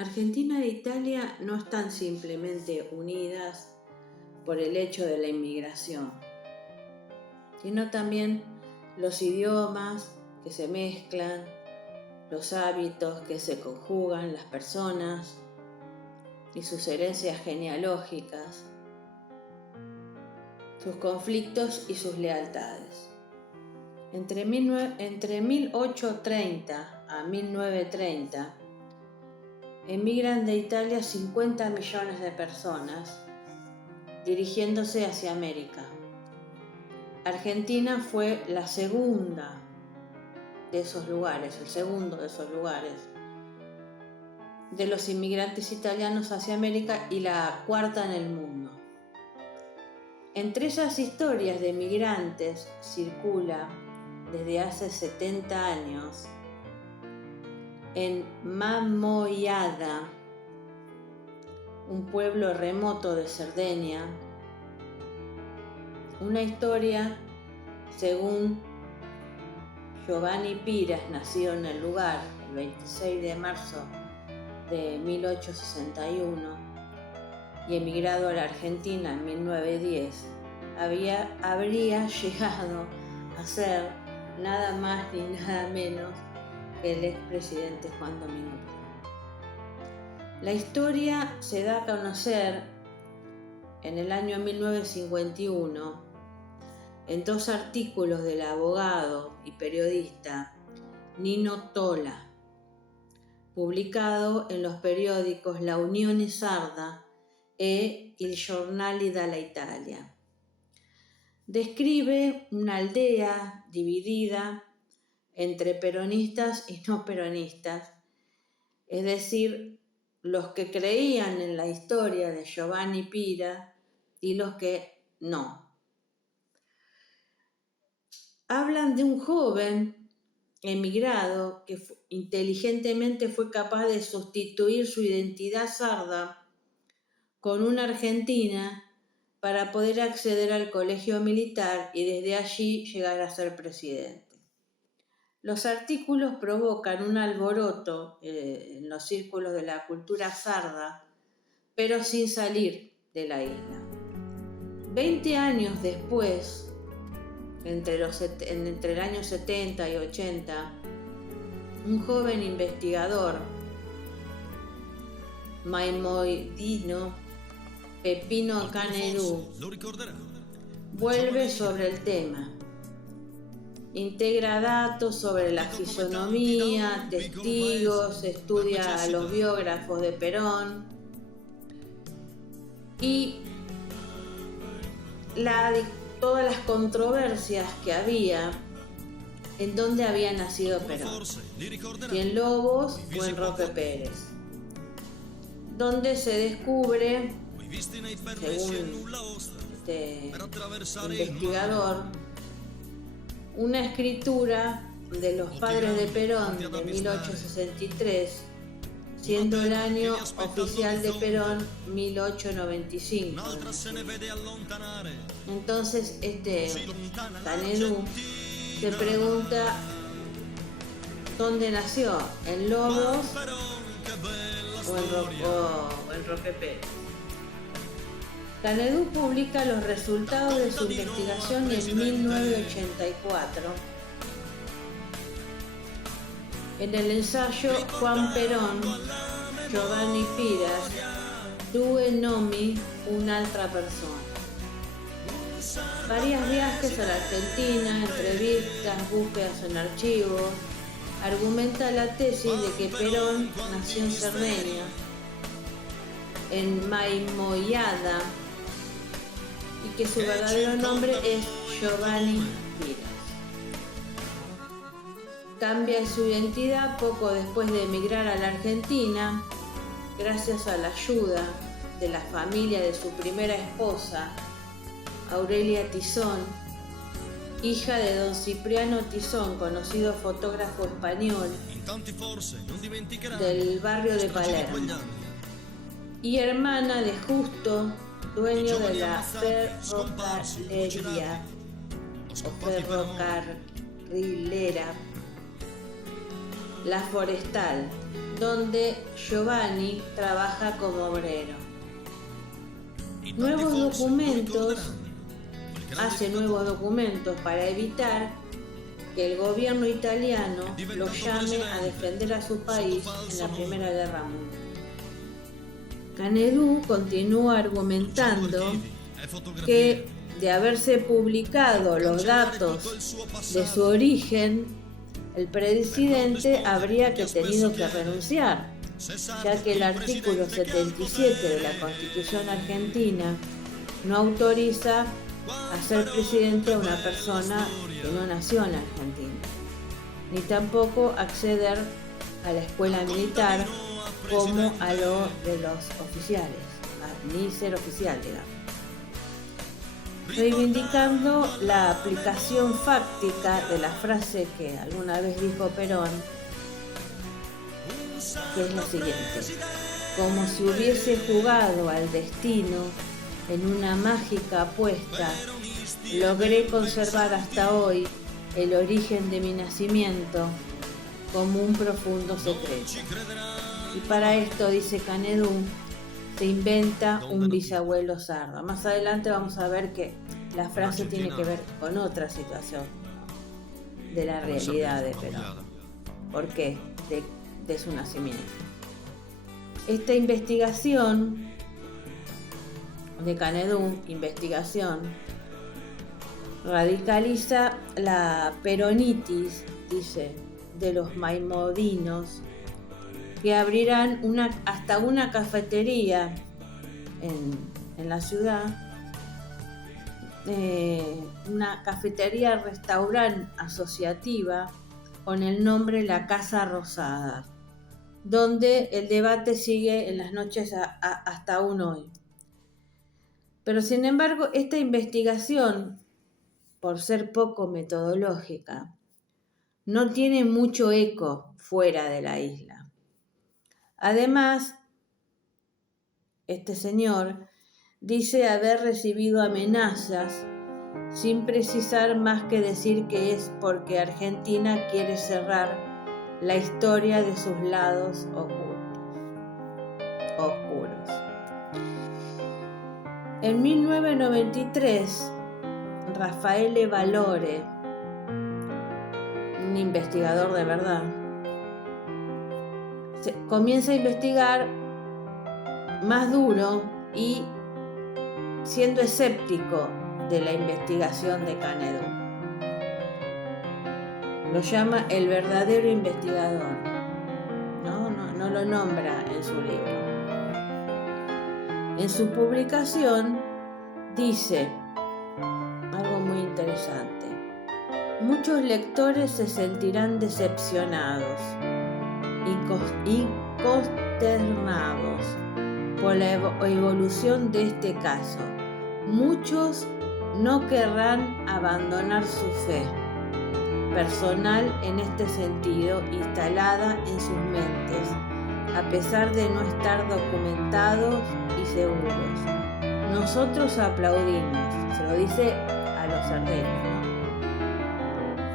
Argentina e Italia no están simplemente unidas por el hecho de la inmigración, sino también los idiomas que se mezclan, los hábitos que se conjugan, las personas y sus herencias genealógicas, sus conflictos y sus lealtades. Entre 1830 a 1930 emigran de Italia 50 millones de personas dirigiéndose hacia América. Argentina fue la segunda de esos lugares, el segundo de esos lugares de los inmigrantes italianos hacia América y la cuarta en el mundo. Entre esas historias de migrantes circula desde hace 70 años en Mamoiada, un pueblo remoto de Cerdeña, una historia según Giovanni Piras, nacido en el lugar el 26 de marzo de 1861 y emigrado a la Argentina en 1910, habría llegado a ser nada más ni nada menos que el expresidente Juan Domingo Perón. La historia se da a conocer en el año 1951 en dos artículos del abogado y periodista Nino Tola, publicado en los periódicos La Unione Sarda e Il Giornale della Italia. Describe una aldea dividida entre peronistas y no peronistas, es decir, los que creían en la historia de Giovanni Pira y los que no. Hablan de un joven emigrado que inteligentemente fue capaz de sustituir su identidad sarda con una argentina para poder acceder al colegio militar y desde allí llegar a ser presidente. Los artículos provocan un alboroto en los círculos de la cultura sarda, pero sin salir de la isla. 20 años después, entre el año 70 y 80, un joven investigador, maimoidino, Pepino Canedú, vuelve sobre el tema. Integra datos sobre la fisonomía, testigos, estudia a los biógrafos de Perón y todas las controversias que había en dónde había nacido Perón, si en Lobos o en Roque Pérez, donde se descubre, según este investigador, una escritura de los padres de Perón de 1863, siendo el año oficial de Perón 1895. Entonces Canedú se pregunta dónde nació, en Lobos o en Roque Pérez. Canedú publica los resultados de su investigación en 1984 en el ensayo Juan Perón, Giovanni Piras, Due nomi, un'altra persona. Varios viajes a la Argentina, entrevistas, búsquedas en archivos, argumenta la tesis de que Perón nació en Cerdeña, en Maimoiada, y que su verdadero nombre es Giovanni Piras. Cambia su identidad poco después de emigrar a la Argentina, gracias a la ayuda de la familia de su primera esposa, Aurelia Tizón, hija de don Cipriano Tizón, conocido fotógrafo español del barrio de Palermo, y hermana de Justo, dueño de la ferrocarrilera o ferrocarrilera La Forestal, donde Giovanni trabaja como obrero. Hace nuevos documentos para evitar que el gobierno italiano lo llame a defender a su país en la Primera Guerra Mundial. Canedú continúa argumentando que de haberse publicado los datos de su origen, el presidente habría tenido que renunciar, ya que el artículo 77 de la Constitución argentina no autoriza a ser presidente a una persona que no nació en Argentina, ni tampoco acceder a la escuela militar como a lo de los oficiales, ni ser oficial, digamos. Reivindicando la aplicación fáctica de la frase que alguna vez dijo Perón, que es la siguiente: como si hubiese jugado al destino en una mágica apuesta, logré conservar hasta hoy el origen de mi nacimiento como un profundo secreto. Y para esto, dice Canedú, se inventa un bisabuelo sardo. Más adelante vamos a ver que la frase tiene que ver con otra situación de la realidad de Perón. ¿Por qué? De su nacimiento. Esta investigación de Canedú, radicaliza la peronitis, dice, de los maimodinos, que abrirán hasta una cafetería en la ciudad, una cafetería-restaurante asociativa con el nombre La Casa Rosada, donde el debate sigue en las noches hasta aún hoy. Pero sin embargo, esta investigación, por ser poco metodológica, no tiene mucho eco fuera de la isla. Además, este señor dice haber recibido amenazas sin precisar más que decir que es porque Argentina quiere cerrar la historia de sus lados oscuros. En 1993, Raffaele Valore, un investigador de verdad, comienza a investigar más duro y siendo escéptico de la investigación de Canedú. Lo llama el verdadero investigador. No lo nombra en su libro. En su publicación dice algo muy interesante: muchos lectores se sentirán decepcionados y consternados por la evolución de este caso. Muchos no querrán abandonar su fe personal en este sentido instalada en sus mentes, a pesar de no estar documentados y seguros. Nosotros aplaudimos, se lo dice a los sardeños, ¿no?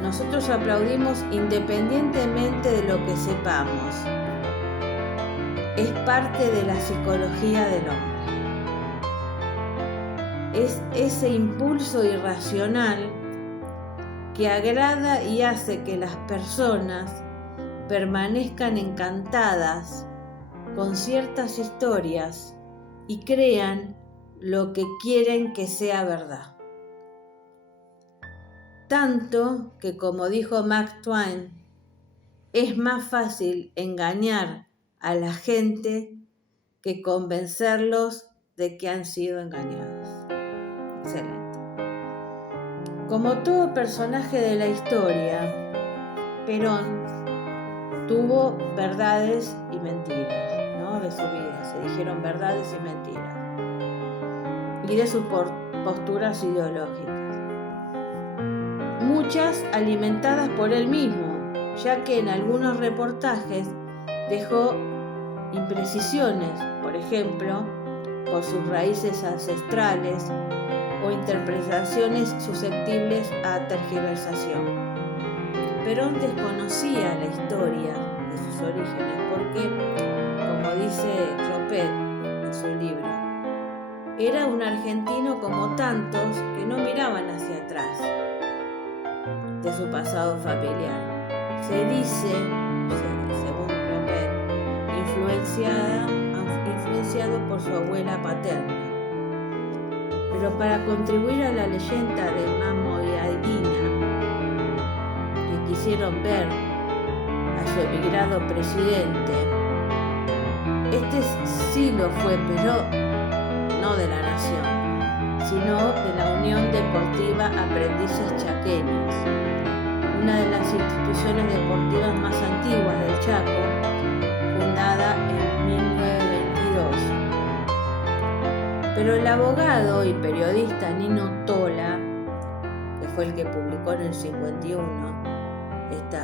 Nosotros aplaudimos independientemente de lo que sepamos. Es parte de la psicología del hombre. Es ese impulso irracional que agrada y hace que las personas permanezcan encantadas con ciertas historias y crean lo que quieren que sea verdad. Tanto que, como dijo Mark Twain, es más fácil engañar a la gente que convencerlos de que han sido engañados. Excelente. Como todo personaje de la historia, Perón tuvo verdades y mentiras, ¿no? De su vida, se dijeron verdades y mentiras, y de sus posturas ideológicas, muchas alimentadas por él mismo, ya que en algunos reportajes dejó imprecisiones, por ejemplo, por sus raíces ancestrales o interpretaciones susceptibles a tergiversación. Perón desconocía la historia de sus orígenes, porque, como dice Chopet en su libro, era un argentino como tantos que no miraban hacia atrás de su pasado familiar. Se dice, según Chopet, influenciado por su abuela paterna. Pero para contribuir a la leyenda de Mamo y Aidina, que quisieron ver a su emigrado presidente, este sí lo fue, pero no de la nación, sino de la Unión Deportiva Aprendices Chaqueños, una de las instituciones deportivas más antiguas del Chaco, fundada en 1922. Pero el abogado y periodista Nino Tola, que fue el que publicó en el 51 esta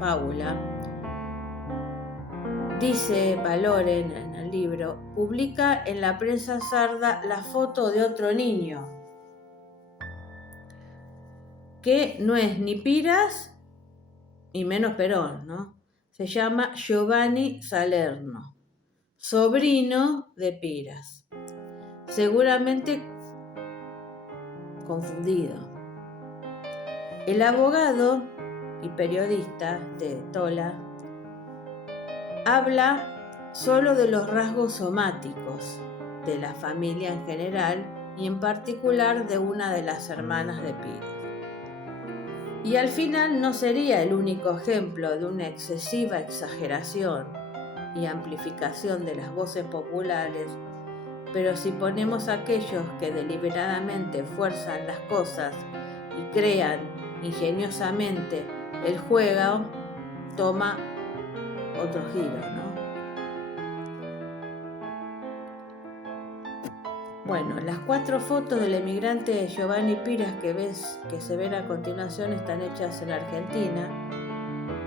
fábula, dice Valoren en el libro, publica en la prensa sarda la foto de otro niño, que no es ni Piras y menos Perón, ¿no? Se llama Giovanni Salerno, sobrino de Piras. Seguramente confundido. El abogado y periodista de Tola habla solo de los rasgos somáticos de la familia en general y en particular de una de las hermanas de Piras. Y al final no sería el único ejemplo de una excesiva exageración y amplificación de las voces populares, pero si ponemos a aquellos que deliberadamente fuerzan las cosas y crean ingeniosamente el juego, toma otro giro, ¿no? Bueno, las 4 fotos del emigrante Giovanni Piras que se ven a continuación están hechas en Argentina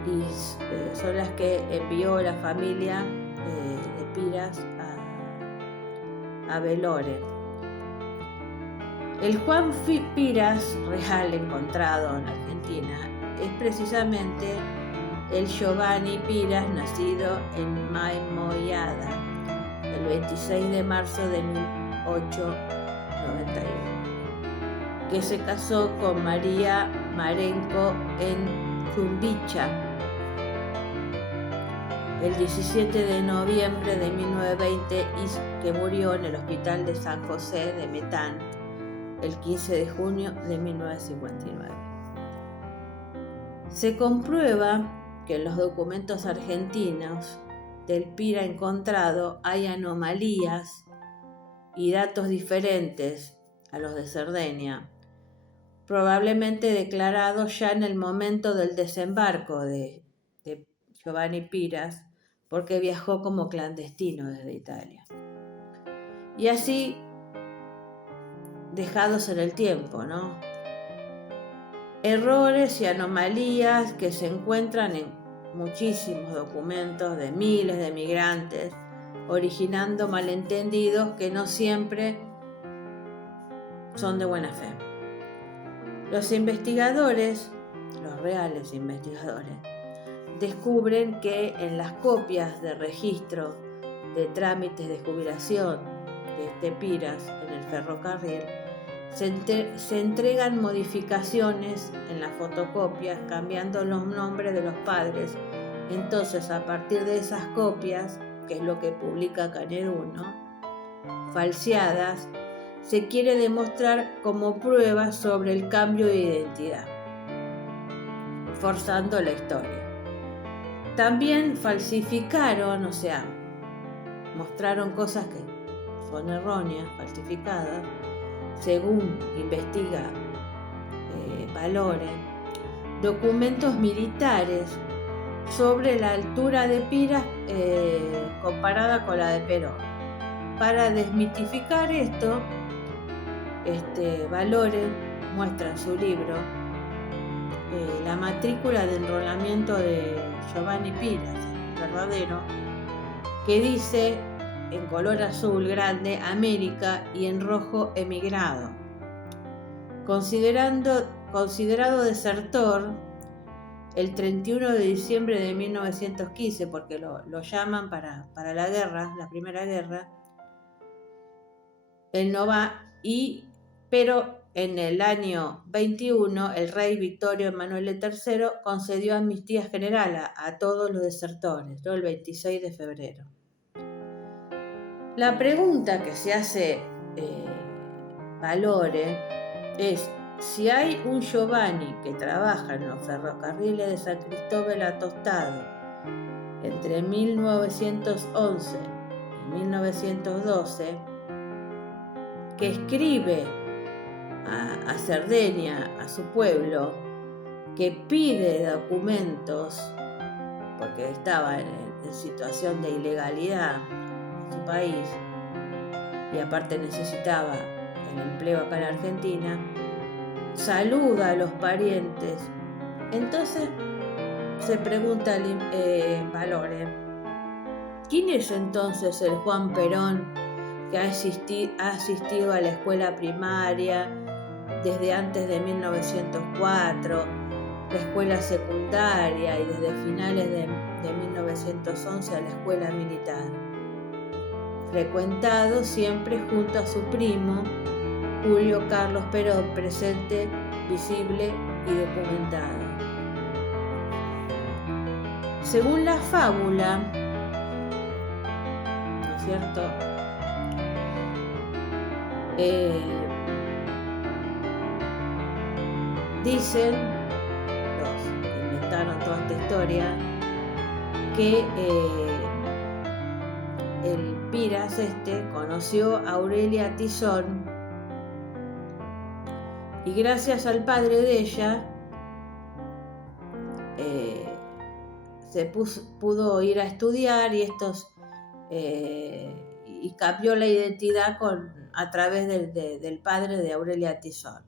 y son las que envió la familia de Piras a Velore. El Juan Piras real encontrado en Argentina es precisamente el Giovanni Piras, nacido en Maimoyada el 26 de marzo de 1891, que se casó con María Marenco en Chumbicha el 17 de noviembre de 1920 y que murió en el Hospital de San José de Metán el 15 de junio de 1959. Se comprueba que en los documentos argentinos del Pira encontrado hay anomalías y datos diferentes a los de Cerdeña, probablemente declarados ya en el momento del desembarco de Giovanni Piras, porque viajó como clandestino desde Italia. Y así, dejados en el tiempo, ¿no? Errores y anomalías que se encuentran en muchísimos documentos de miles de migrantes, originando malentendidos que no siempre son de buena fe. Los investigadores, los reales investigadores, descubren que en las copias de registro de trámites de jubilación de Piras en el ferrocarril se entregan modificaciones en las fotocopias cambiando los nombres de los padres. Entonces, a partir de esas copias, que es lo que publica Canedú, falseadas, se quiere demostrar como prueba sobre el cambio de identidad, forzando la historia. También falsificaron, mostraron cosas que son erróneas, falsificadas, según investiga Valoren, documentos militares sobre la altura de Piras comparada con la de Perón. Para desmitificar esto, Valoren muestra en su libro la matrícula de enrolamiento de Giovanni Piras, verdadero, que dice en color azul grande América y en rojo emigrado. Considerado desertor, el 31 de diciembre de 1915, porque lo llaman para la guerra, la Primera Guerra. Él no va, pero en el año 21 el rey Victorio Emanuele III concedió amnistía general a todos los desertores, ¿no? El 26 de febrero. La pregunta que se hace Valore es: si hay un Giovanni que trabaja en los ferrocarriles de San Cristóbal a Tostado entre 1911 y 1912, que escribe a Cerdeña, a su pueblo, que pide documentos porque estaba en situación de ilegalidad en su país y aparte necesitaba el empleo acá en Argentina, saluda a los parientes. Entonces se pregunta Valore: ¿quién es entonces el Juan Perón que ha asistido a la escuela primaria desde antes de 1904, la escuela secundaria y desde finales de 1911 a la escuela militar? Frecuentado siempre junto a su primo Julio Carlos Perón, presente, visible y documentado. Según la fábula, ¿no es cierto?, dicen los que inventaron toda esta historia que el Piras conoció a Aurelia Tizón y gracias al padre de ella pudo ir a estudiar y cambió la identidad a través del padre de Aurelia Tizón.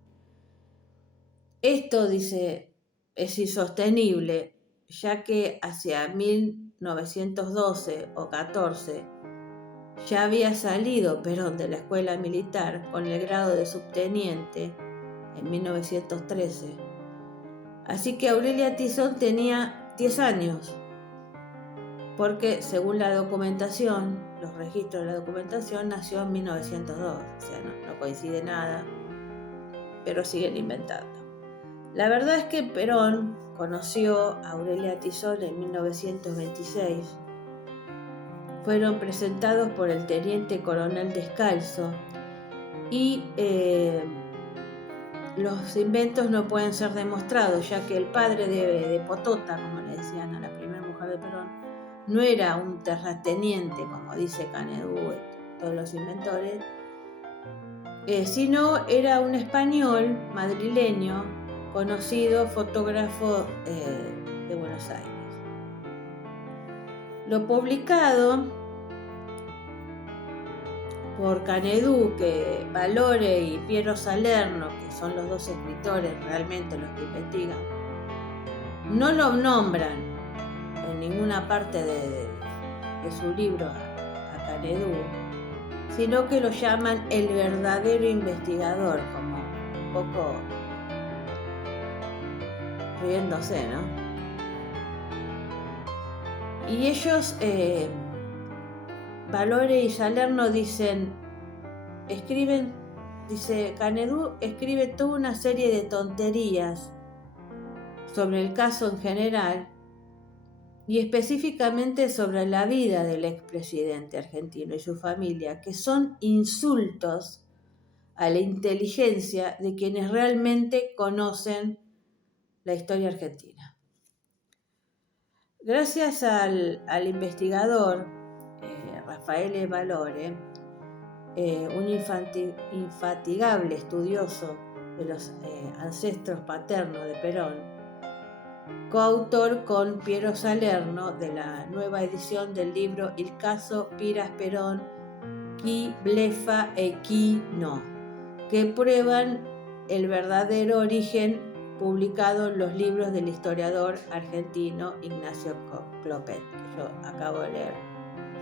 Esto, dice, es insostenible, ya que hacia 1912 o 14 ya había salido Perón de la escuela militar con el grado de subteniente en 1913. Así que Aurelia Tizón tenía 10 años, porque según la documentación, los registros de la documentación, nació en 1902. O sea, no coincide nada, pero siguen inventando. La verdad es que Perón conoció a Aurelia Tizón en 1926. Fueron presentados por el teniente coronel Descalzo y los inventos no pueden ser demostrados, ya que el padre de Potota, como le decían a la primera mujer de Perón, no era un terrateniente, como dice Canedú y todos los inventores, sino era un español madrileño, conocido fotógrafo de Buenos Aires. Lo publicado por Canedú, que Valore y Piero Salerno, que son los dos escritores realmente los que investigan, no lo nombran en ninguna parte de su libro a Canedú, sino que lo llaman el verdadero investigador, como un poco riéndose, ¿no? Y ellos, Valore y Salerno, Canedú escribe toda una serie de tonterías sobre el caso en general y específicamente sobre la vida del expresidente argentino y su familia, que son insultos a la inteligencia de quienes realmente conocen la historia argentina. Gracias al investigador Rafael Valore, un infatigable estudioso de los ancestros paternos de Perón, coautor con Piero Salerno de la nueva edición del libro Il caso Piras Perón, Chi blefa e chi no, que prueban el verdadero origen publicado en los libros del historiador argentino Ignacio Clopet, que yo acabo de leer,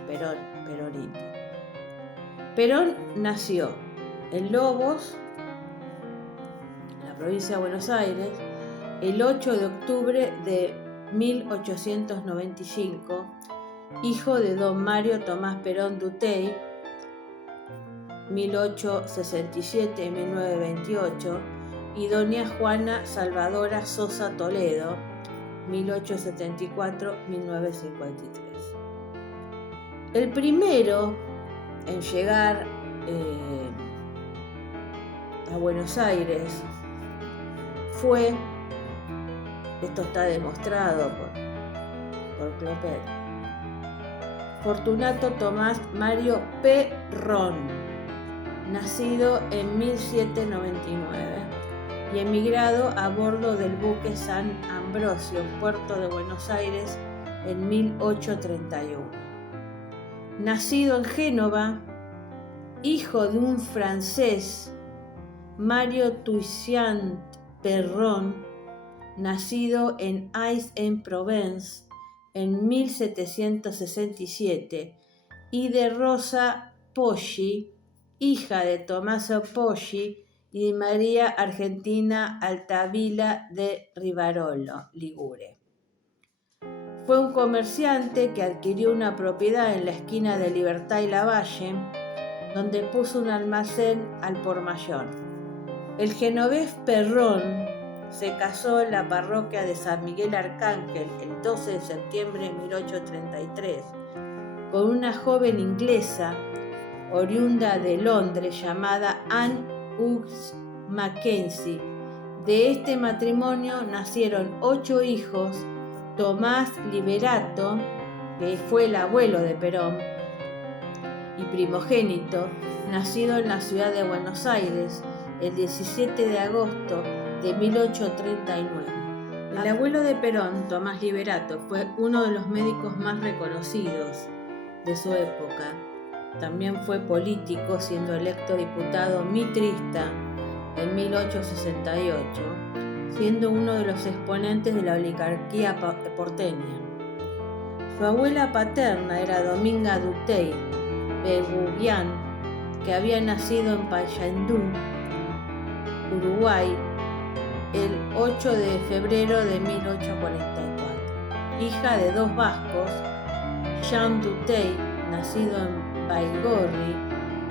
Peronito. Perón nació en Lobos, en la provincia de Buenos Aires, el 8 de octubre de 1895, hijo de don Mario Tomás Perón Dutey, 1867-1928, y doña Juana Salvadora Sosa Toledo, 1874-1953. El primero en llegar a Buenos Aires fue, esto está demostrado por Clopel, Fortunato Tomás Mario Perrón, nacido en 1799 y emigrado a bordo del buque San Ambrosio, puerto de Buenos Aires, en 1831. Nacido en Génova, hijo de un francés, Mario Toussaint Perron, nacido en Aix-en-Provence en 1767, y de Rosa Poggi, hija de Tommaso Poggi y de María Argentina Altavilla de Rivarolo, Ligure. Fue un comerciante que adquirió una propiedad en la esquina de Libertad y Lavalle, donde puso un almacén al por mayor. El genovés Perrón se casó en la parroquia de San Miguel Arcángel el 12 de septiembre de 1833 con una joven inglesa oriunda de Londres llamada Anne Hughes Mackenzie. De este matrimonio nacieron 8 hijos: Tomás Liberato, que fue el abuelo de Perón y primogénito, nacido en la ciudad de Buenos Aires el 17 de agosto de 1839. El abuelo de Perón, Tomás Liberato, fue uno de los médicos más reconocidos de su época. También fue político, siendo electo diputado mitrista en 1868, siendo uno de los exponentes de la oligarquía porteña. Su abuela paterna era Dominga Dutey Beguguian, que había nacido en Paysandú, Uruguay, el 8 de febrero de 1844, hija de 2 vascos, Jean Dutey, nacido en Baigorri,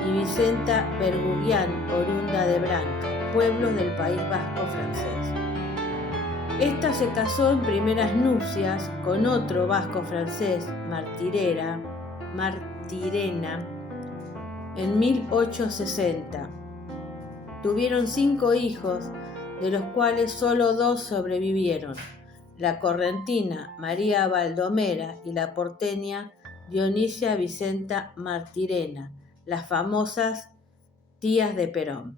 y Vicenta Beguguian, oriunda de Branca, pueblos del País Vasco francés. Esta se casó en primeras nupcias con otro vasco francés, Martirena, en 1860. Tuvieron 5 hijos, de los cuales solo 2 sobrevivieron: la correntina María Baldomera y la porteña Dionisia Vicenta Martirena, las famosas tías de Perón.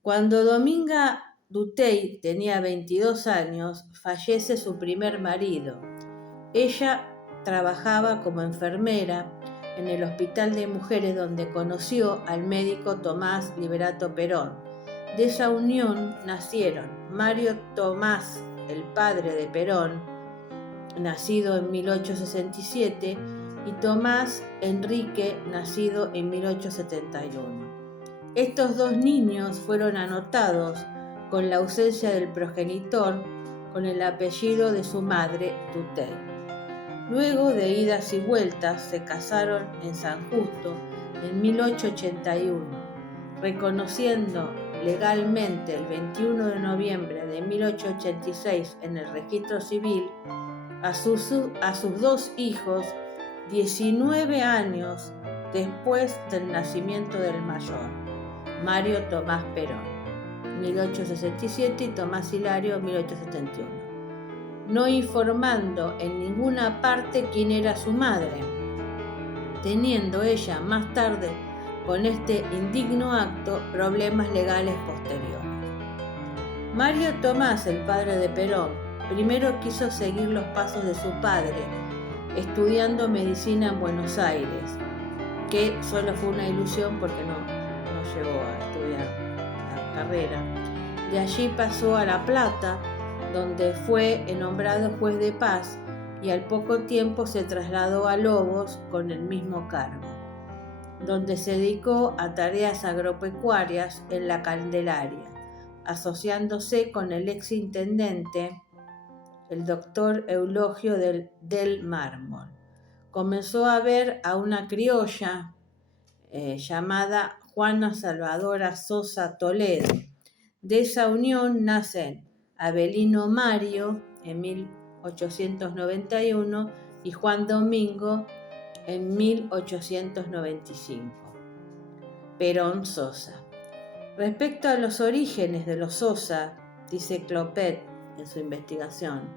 Cuando Dominga Dutey tenía 22 años, fallece su primer marido. Ella trabajaba como enfermera en el Hospital de Mujeres, donde conoció al médico Tomás Liberato Perón. De esa unión nacieron Mario Tomás, el padre de Perón, nacido en 1867, y Tomás Enrique, nacido en 1871. Estos 2 niños fueron anotados con la ausencia del progenitor con el apellido de su madre, Dutey. Luego de idas y vueltas, se casaron en San Justo en 1881, reconociendo legalmente el 21 de noviembre de 1886 en el registro civil a sus 2 hijos 19 años después del nacimiento del mayor, Mario Tomás Perón, 1867, y Tomás Hilario, 1871. No informando en ninguna parte quién era su madre, teniendo ella más tarde, con este indigno acto, problemas legales posteriores. Mario Tomás, el padre de Perón, primero quiso seguir los pasos de su padre, estudiando medicina en Buenos Aires, que solo fue una ilusión porque no llegó a estudiar la carrera. De allí pasó a La Plata, donde fue nombrado juez de paz, y al poco tiempo se trasladó a Lobos con el mismo cargo, donde se dedicó a tareas agropecuarias en la Candelaria, asociándose con el ex intendente, el doctor Eulogio del Mármol. Comenzó a ver a una criolla llamada Juana Salvadora Sosa Toledo. De esa unión nacen Avelino Mario en 1891 y Juan Domingo en 1895. Perón Sosa. Respecto a los orígenes de los Sosa, dice Clopet en su investigación,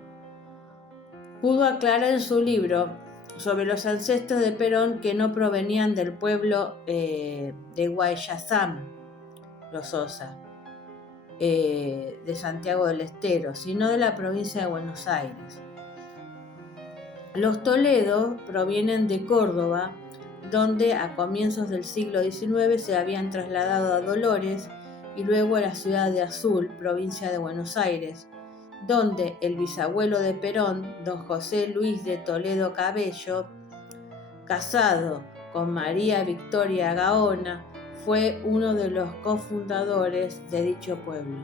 pudo aclarar en su libro sobre los ancestros de Perón que no provenían del pueblo de Guayazán, los Sosa, de Santiago del Estero, sino de la provincia de Buenos Aires. Los Toledo provienen de Córdoba, donde a comienzos del siglo XIX se habían trasladado a Dolores y luego a la ciudad de Azul, provincia de Buenos Aires, donde el bisabuelo de Perón, don José Luis de Toledo Cabello, casado con María Victoria Gaona, fue uno de los cofundadores de dicho pueblo.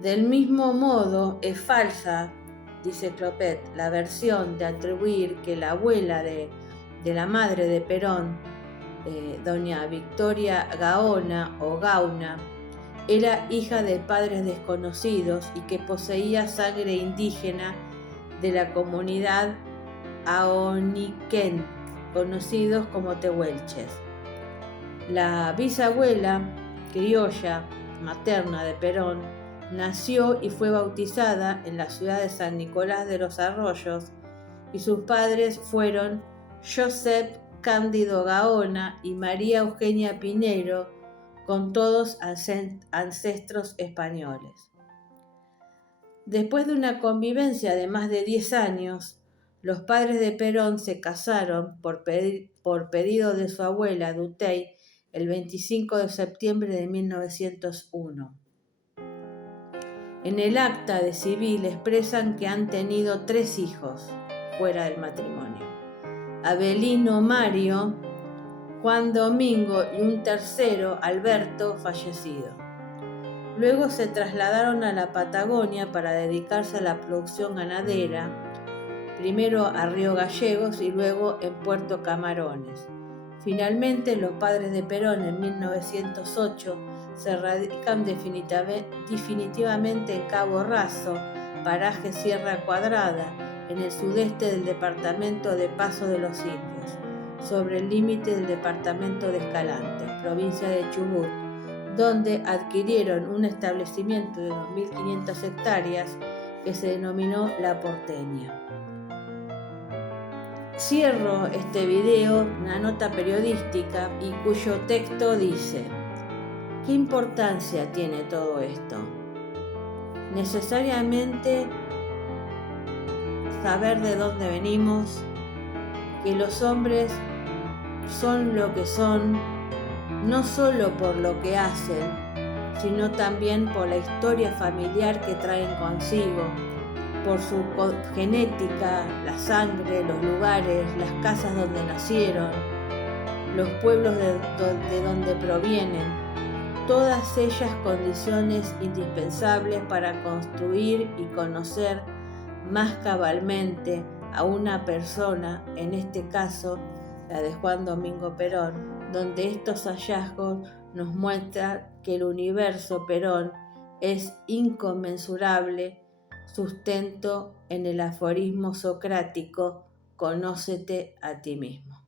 Del mismo modo, es falsa, dice Clopet, la versión de atribuir que la abuela de la madre de Perón, doña Victoria Gaona o Gauna, era hija de padres desconocidos y que poseía sangre indígena de la comunidad Aoniquén, conocidos como tehuelches. La bisabuela criolla materna de Perón nació y fue bautizada en la ciudad de San Nicolás de los Arroyos y sus padres fueron Josep Cándido Gaona y María Eugenia Pinheiro, con todos ancestros españoles. Después de una convivencia de más de 10 años, los padres de Perón se casaron por pedido de su abuela Dutey el 25 de septiembre de 1901. En el acta de civil expresan que han tenido 3 hijos fuera del matrimonio: Avelino Mario, Juan Domingo y un tercero, Alberto, fallecido. Luego se trasladaron a la Patagonia para dedicarse a la producción ganadera, primero a Río Gallegos y luego en Puerto Camarones. Finalmente, los padres de Perón en 1908 se radican definitivamente en Cabo Raso, paraje Sierra Cuadrada, en el sudeste del departamento de Paso de los Indios, sobre el límite del departamento de Escalante, provincia de Chubut, donde adquirieron un establecimiento de 2.500 hectáreas que se denominó La Porteña. Cierro este video, una nota periodística, y cuyo texto dice: ¿qué importancia tiene todo esto? Necesariamente saber de dónde venimos, que los hombres son lo que son, no solo por lo que hacen, sino también por la historia familiar que traen consigo, por su genética, la sangre, los lugares, las casas donde nacieron, los pueblos de donde provienen, todas ellas condiciones indispensables para construir y conocer más cabalmente a una persona, en este caso la de Juan Domingo Perón, donde estos hallazgos nos muestran que el universo Perón es inconmensurable, sustento en el aforismo socrático: conócete a ti mismo.